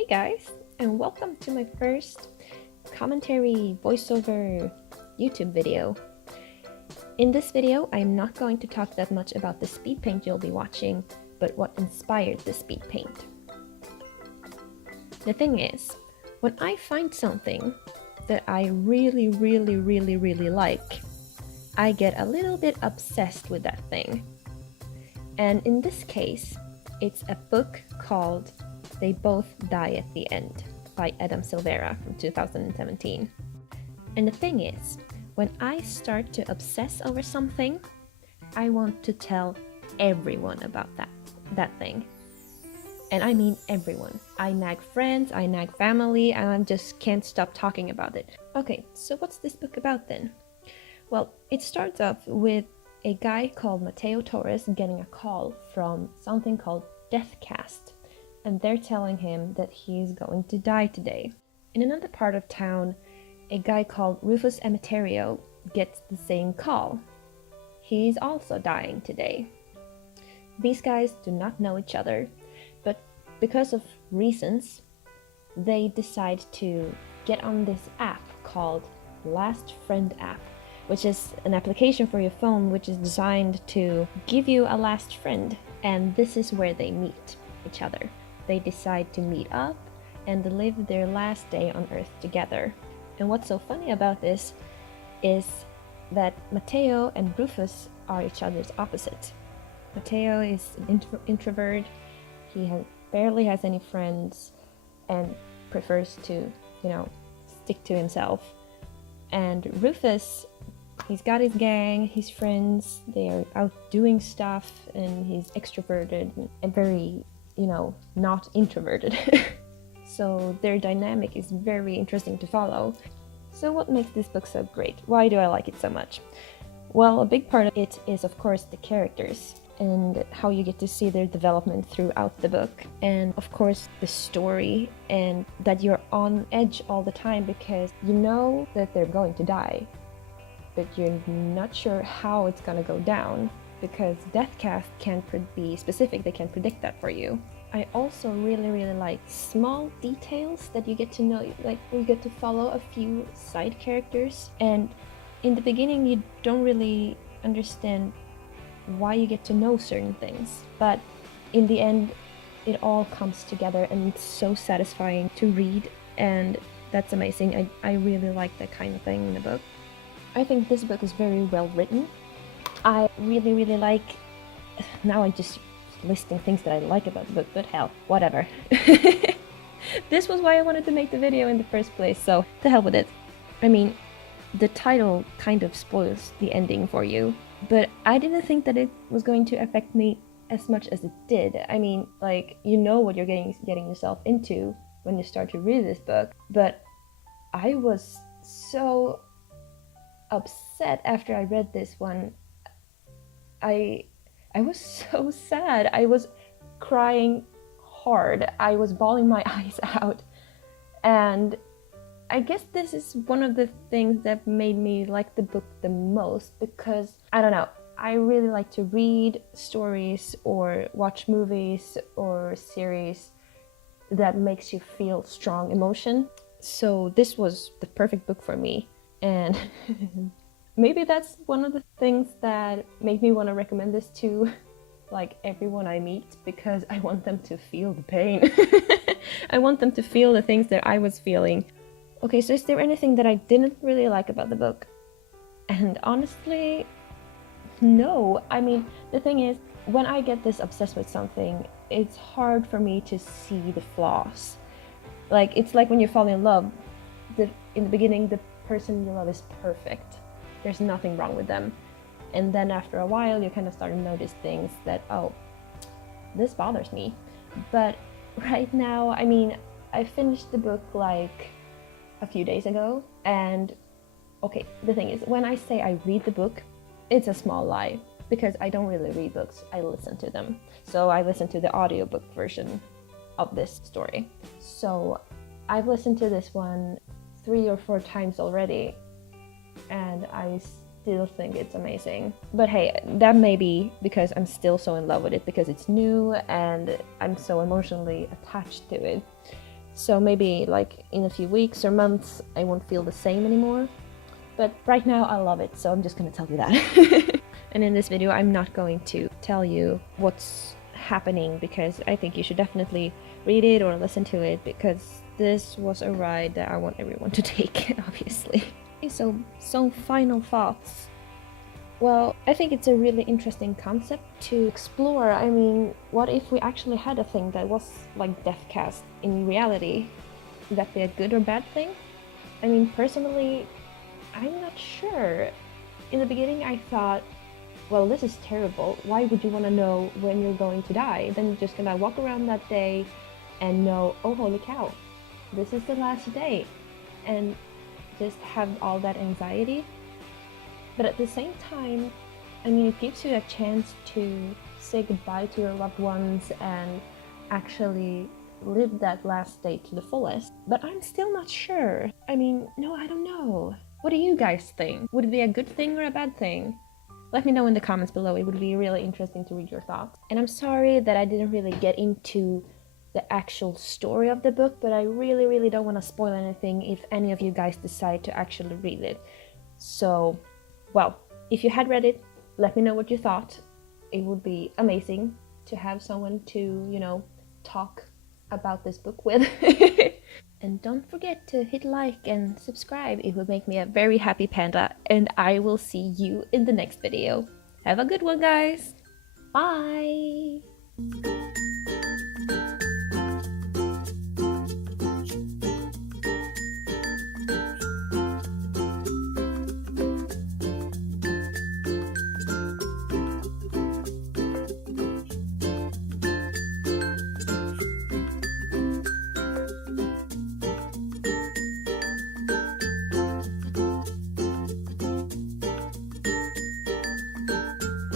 Hey guys, and welcome to my first commentary voiceover YouTube video. In this video, I'm not going to talk that much about the speed paint you'll be watching, but what inspired the speed paint. The thing is, when I find something that I really like, I get a little bit obsessed with that thing. And in this case, it's a book called They Both Die at the End by Adam Silvera from 2017. And the thing is, when I start to obsess over something, I want to tell everyone about that thing. And I mean everyone. I nag friends, I nag family, and I just can't stop talking about it. Okay, so what's this book about then? Well, it starts off with a guy called Mateo Torres getting a call from something called Deathcast, and they're telling him that he's going to die today. In another part of town, a guy called Rufus Emeterio gets the same call. He's also dying today. These guys do not know each other, but because of reasons, they decide to get on this app called Last Friend app, which is an application for your phone which is designed to give you a last friend, and this is where they meet each other. They decide to meet up and live their last day on Earth together. And what's so funny about this is that Mateo and Rufus are each other's opposite. Mateo is an introvert, he barely has any friends and prefers to, stick to himself. And Rufus, he's got his gang, his friends, they're out doing stuff, and he's extroverted and very, not introverted. So their dynamic is very interesting to follow. So what makes this book so great? Why do I like it so much? Well, a big part of it is, of course, the characters and how you get to see their development throughout the book. And of course, the story, and that you're on edge all the time because you know that they're going to die, but you're not sure how it's gonna go down because Deathcast can't be specific, they can't predict that for you. I also really like small details that you get to know, like you get to follow a few side characters, and in the beginning you don't really understand why you get to know certain things, but in the end it all comes together and it's so satisfying to read, and that's amazing. I really like that kind of thing in the book. I think this book is very well written. I really like, now I just listing things that I like about the book, but hell, whatever. This was why I wanted to make the video in the first place, so to hell with it. I mean, the title kind of spoils the ending for you, but I didn't think that it was going to affect me as much as it did. I mean, like, you know what you're getting yourself into when you start to read this book, but I was so upset after I read this one. I was so sad. I was crying hard. I was bawling my eyes out. And I guess this is one of the things that made me like the book the most because, I don't know, I really like to read stories or watch movies or series that makes you feel strong emotion. So this was the perfect book for me. And maybe that's one of the things that made me want to recommend this to like everyone I meet, because I want them to feel the pain. I want them to feel the things that I was feeling. Okay, so is there anything that I didn't really like about the book? And honestly, no. I mean, the thing is, when I get this obsessed with something, it's hard for me to see the flaws. Like, it's like when you fall in love, in the beginning, the person you love is perfect. There's nothing wrong with them. And then after a while, you kind of start to notice things that, oh, this bothers me. But right now, I mean, I finished the book like a few days ago. And okay, the thing is, when I say I read the book, it's a small lie because I don't really read books, I listen to them. So I listen to the audiobook version of this story. So I've listened to this one 3 or 4 times already, and I still think it's amazing. But hey, that may be because I'm still so in love with it because it's new and I'm so emotionally attached to it. So maybe like in a few weeks or months, I won't feel the same anymore. But right now I love it, so I'm just gonna tell you that. And in this video, I'm not going to tell you what's happening because I think you should definitely read it or listen to it, because this was a ride that I want everyone to take, obviously. So some final thoughts. Well, I think it's a really interesting concept to explore. I mean, what if we actually had a thing that was like Deathcast in reality? Would that be a good or bad thing? I mean, personally, I'm not sure. In the beginning, I thought, well, this is terrible. Why would you want to know when you're going to die? Then you're just gonna walk around that day and know, oh, holy cow, this is the last day. And just have all that anxiety. But at the same time, I mean, it gives you a chance to say goodbye to your loved ones and actually live that last day to the fullest. But I'm still not sure. I mean, no, I don't know. What do you guys think? Would it be a good thing or a bad thing? Let me know in the comments below. It would be really interesting to read your thoughts. And I'm sorry that I didn't really get into the actual story of the book, but I really don't want to spoil anything if any of you guys decide to actually read it. So, well, if you had read it, let me know what you thought. It would be amazing to have someone to, you know, talk about this book with. And don't forget to hit like and subscribe. It would make me a very happy panda, and I will see you in the next video. Have a good one, guys. Bye.